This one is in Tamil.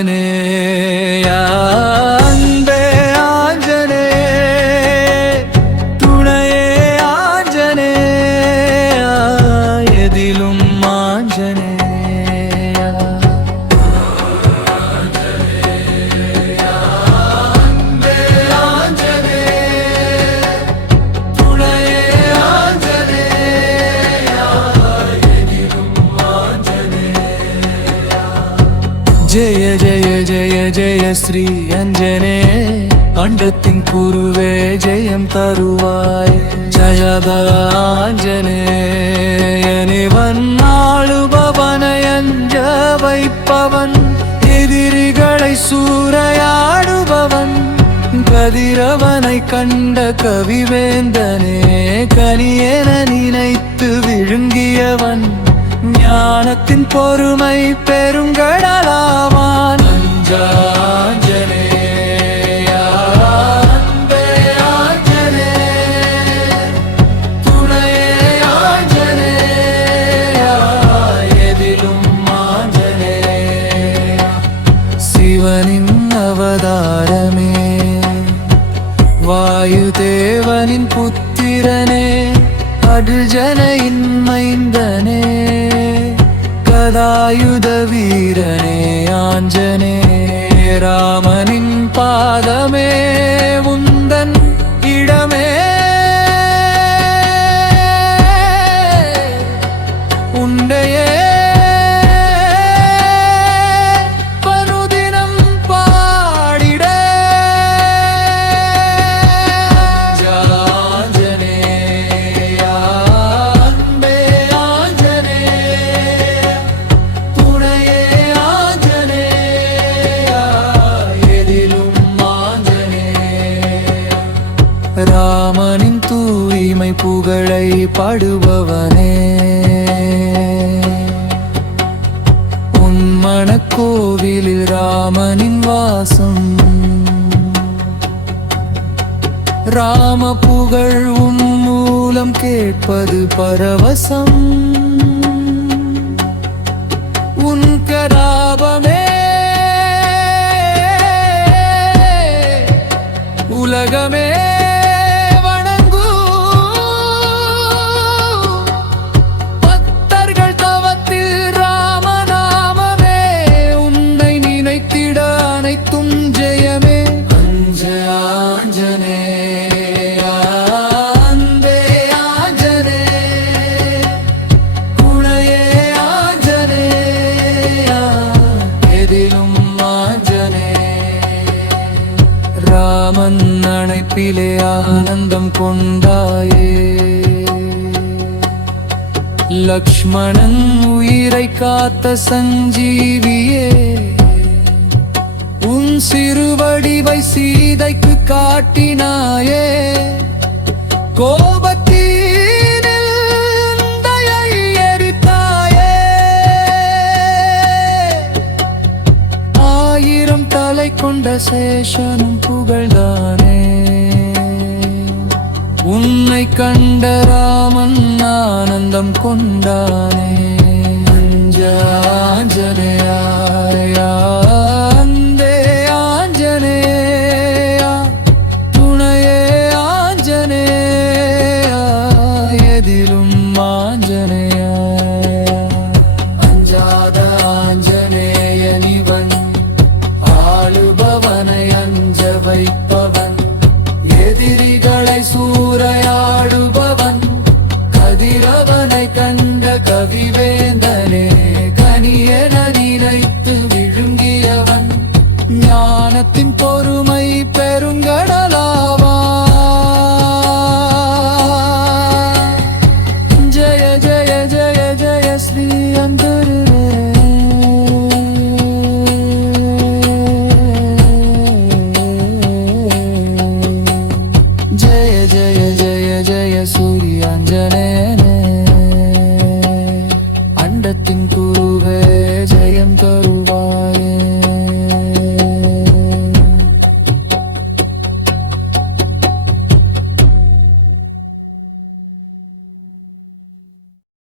ஆஞ்சநேயா அன்பே ஆஞ்சநேய துணையே ஆஞ்சநேயா எதிலும் ஆஞ்சநேயா அன்பே ஆஞ்சநேய துணையே ஆஞ்சநேயா எதிலும் ஆஞ்சநேயா ஜெய ஜெய ஜெய ஜெய ஸ்ரீ அஞ்சனே அண்டத்தின் குருவே ஜெயம் தருவாய் ஜயத ஆஞ்சநேயனிவன் ஆளுபவனை அஞ்ச வைப்பவன் எதிரிகளை சூறையாடுபவன் கதிரவனை கண்ட கவிவேந்தனே கனியென நினைத்து விழுங்கியவன் ஞானத்தின் பொறுமை பெருங்கடலாவான் ஆஞ்சநேயா அன்பே ஆஞ்சநேய துணையே ஆஞ்சநேயா எதிலும் ஆஞ்சநேயா சிவனின் அவதாரமே வாயுதேவனின் புத்திரனே அர்ஜுனனின் மைந்தனே கதாயுத வீரனே ஆஞ்சநேய ராமனின் பாதமே உந்தன் இடமே உண்டையே பனுதினம் பாடிட ஆஞ்சநேயா அன்பே ஆஞ்சநேய துணையே ஆஞ்சநேயா எதிலும் ஆஞ்சநேயா ராமனின் தூய்மை புகழை பாடுபவனே உன் மனக்கோவிலில் ராமனின் வாசம் ராம புகழ் உன் மூலம் கேட்பது பரவசம் உன் கராபமே உலகமே ராமன் அணைப்பிலே ஆனந்தம் கொண்டாயே லக்ஷ்மணன் உயிரை காத்த சஞ்சீவியே உன் சிறுவடிவை சீதைக்கு காட்டினாயே கோபத்தீனில் தயை எரித்தாயே ஆயிரம் தலை கொண்ட சேஷனும் புகழ்தானே உன்னை கண்ட ராமன் ஆனந்தம் கொண்டானே ஆஞ்சநேயா அன்பே ஆஞ்சநேயா துணையே ஆஞ்சநேயா எதிலும் ஆஞ்சநேயா அஞ்சாத ஆஞ்சநேயனிவன் ஆளுபவனை அஞ்ச வைப்பவன் எதிரிகளை சூறையாடுபவன் கதிரவனை கண்ட கவிவேந்தனே கனியென நினைத்து விழுங்கியவன் ஞானத்தின்